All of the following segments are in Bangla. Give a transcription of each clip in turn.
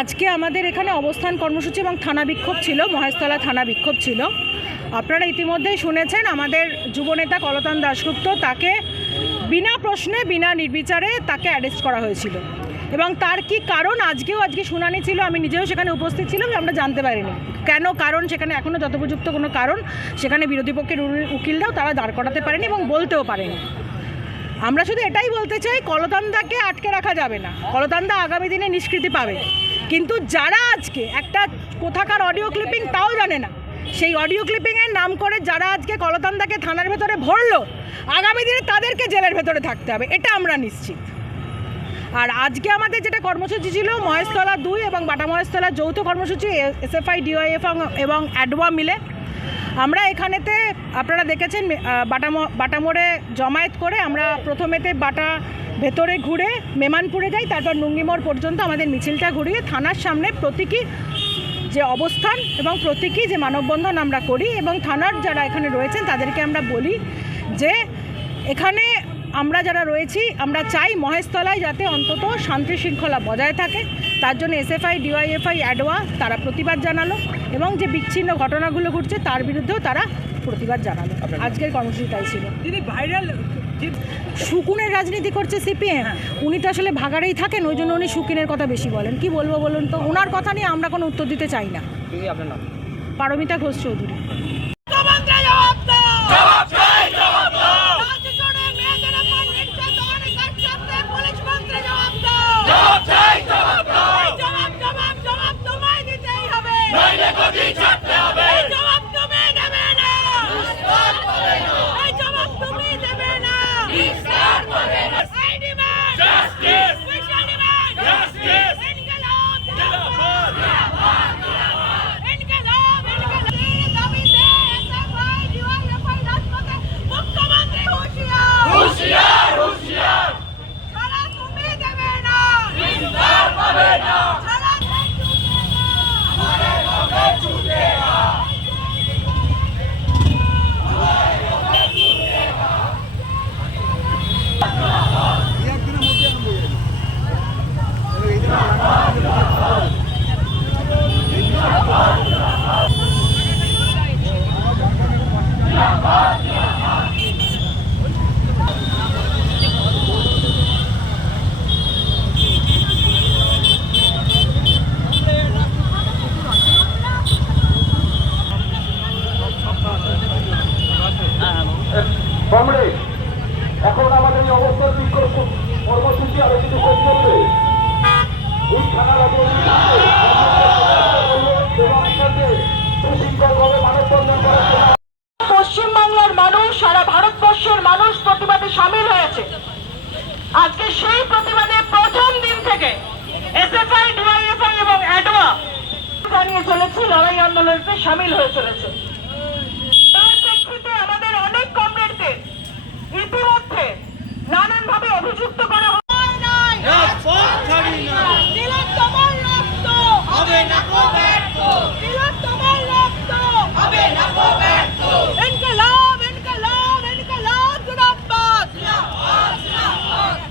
আজকে আমাদের এখানে অবস্থান কর্মসূচি এবং থানা বিক্ষোভ ছিল, মহেশতলা থানা বিক্ষোভ ছিল। আপনারা ইতিমধ্যেই শুনেছেন আমাদের যুবনেতা কলতান দাশগুপ্ত, তাকে বিনা প্রশ্নে বিনা নির্বিচারে তাকে অ্যারেস্ট করা হয়েছিল এবং তার কি কারণ আজকে শুনানি ছিল, আমি নিজেও সেখানে উপস্থিত ছিলাম, আমরা জানতে পারিনি কেন কারণ সেখানে এখনও যথোপযুক্ত কোনো কারণ সেখানে বিরোধী পক্ষের উকিলরাও তারা দাঁড় করাতে পারেনি এবং বলতেও পারেনি। আমরা শুধু এটাই বলতে চাই, কলতানদাকে আটকে রাখা যাবে না, কলতানদা আগামী দিনে নিষ্কৃতি পাবে, কিন্তু যারা আজকে একটা কোথাকার অডিও ক্লিপিং তাও জানে না, সেই অডিও ক্লিপিংয়ের নাম করে যারা আজকে কলতানদাকে থানার ভেতরে ভরলো, আগামী দিনে তাদেরকে জেলের ভেতরে থাকতে হবে, এটা আমরা নিশ্চিত। আর আজকে আমাদের যেটা কর্মসূচি ছিল মহেশতলা 2 এবং বাটা মহেশতলা যৌথ কর্মসূচি, এসএফআই ডিওয়াইএফ এবং অ্যাডওয়া মিলে আমরা এখানেতে আপনারা দেখেছেন বাটা মোড়ে জমায়েত করে আমরা প্রথমেতে বাটা ভেতরে ঘুরে মেমানপুরে যাই, তারপর নুঙ্গিমোড় পর্যন্ত আমাদের মিছিলটা ঘুরিয়ে থানার সামনে প্রতীকী যে অবস্থান এবং প্রতীকী যে মানববন্ধন আমরা করি এবং থানার যারা এখানে রয়েছেন তাদেরকে আমরা বলি যে এখানে আমরা যারা রয়েছি আমরা চাই মহেশতলায় যাতে অন্তত শান্তি শৃঙ্খলা বজায় থাকে, তার জন্য এসএফআই ডিওয়াইএফআই অ্যাডওয়া তারা প্রতিবাদ জানালো এবং যে বিচ্ছিন্ন ঘটনাগুলো ঘটছে তার বিরুদ্ধেও তারা প্রতিবাদ জানালো। আজকের কর্মসূচি তাই ছিল। তিনি ভাইরাল শুকুনের রাজনীতি করছে সিপিএম, উনি তো আসলে ভাগাড়েই থাকেন, ওই জন্য উনি শুকিনের কথা বেশি বলেন। কি বলবো বলুন তো, ওনার কথা নিয়ে আমরা কোনো উত্তর দিতে চাই না। পারমিতা ঘোষ চৌধুরী। কমরেড, এখন আমাদের এই অবস্থার বিক্ষোভ কর্মসূচি আরো কিছু চলবে। এই থানার পশ্চিমবাংলার মানুষ, সারা ভারতবর্ষের মানুষ প্রতিবাদে সামিল হয়েছে। আজকে সেই প্রতিবাদে প্রথম দিন থেকে এসএফআই ডিওয়াইএফআই এবং অ্যাডওয়া জানিয়ে চলেছে, লড়াই আন্দোলনে সামিল হয়ে চলেছে। তার প্রেক্ষিতে আমাদের অনেক কমরেডদের ইতিমধ্যে নানানভাবে অভিযুক্ত করা হয়।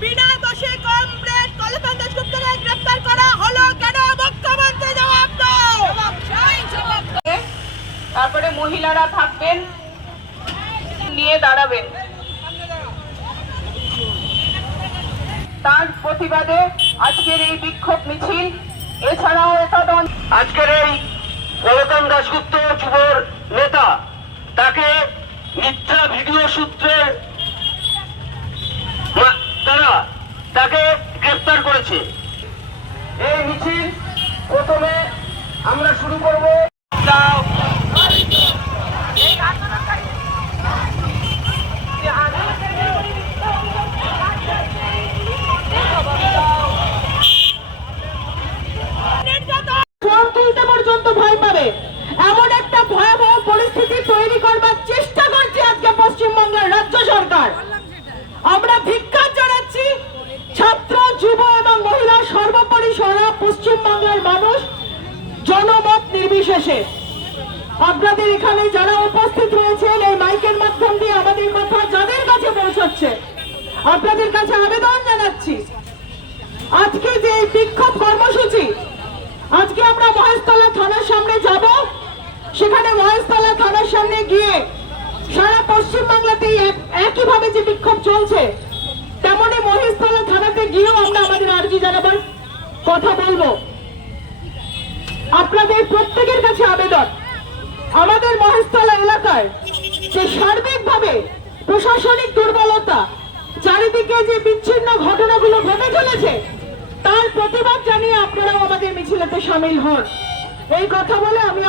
বিনা দোষে কমরেড কলতান দাশগুপ্তকে গ্রেফতার করা হলো কেন? মুখ্যমন্ত্রী জবাব দাও। তারপরে মহিলারা থাকবেন, নিয়ে দাঁড়াবেন। তার প্রতিবাদে আজকের এই বিক্ষোভ মিছিল, এছাড়াও আজকের এই কলতান দাশগুপ্ত যুবর নেতা, তাকে মিথ্যা ভিডিও সূত্রে তারা তাকে গ্রেফতার করেছে। এই মিছিল প্রথমে আমরা শুরু করব। তুলতে পর্যন্ত ভয় পাবে এমন একটা ভয়াবহ পরিস্থিতি তৈরি করবার চেষ্টা করছে আজকে পশ্চিমবঙ্গের রাজ্য সরকার। আমরা ধিক্কার জানাচ্ছি ছাত্র, যুব এবং মহিলা, সর্বোপরি সারা পশ্চিমবাংলার মানুষ জনমত নির্বিশেষে আপনাদের এখানে যারা উপস্থিত রয়েছেন, এই মাইকের মাধ্যম দিয়ে আমাদের কথা যাদের কাছে পৌঁছচ্ছে, আপনাদের কাছে আবেদন জানাচ্ছি আজকে যে এই বিক্ষোভ কর্মসূচি, আজকে আমরা মহেশতলা থানার সামনে যাব, সেখানে মহেশতলা থানার সামনে গিয়ে সারা পশ্চিমবাংলাতে একইভাবে যে বিক্ষোভ চলছে, তেমনি মহেশতলা থানাতে গিয়েও আমরা আমাদের আর্জি জানাবার কথা বলবো। আপনাদের প্রত্যেকের কাছে আবেদন, আমাদের মহেশতলা এলাকায় যে সার্বিকভাবে প্রশাসনিক দুর্বলতা, চারিদিকে যে বিচ্ছিন্ন ঘটনাগুলো ঘটে চলেছে, তার প্রতিবাদ জানিয়ে আপনারাও আমাদের মিছিলেতে সামিল হন। এই কথা বলে আমি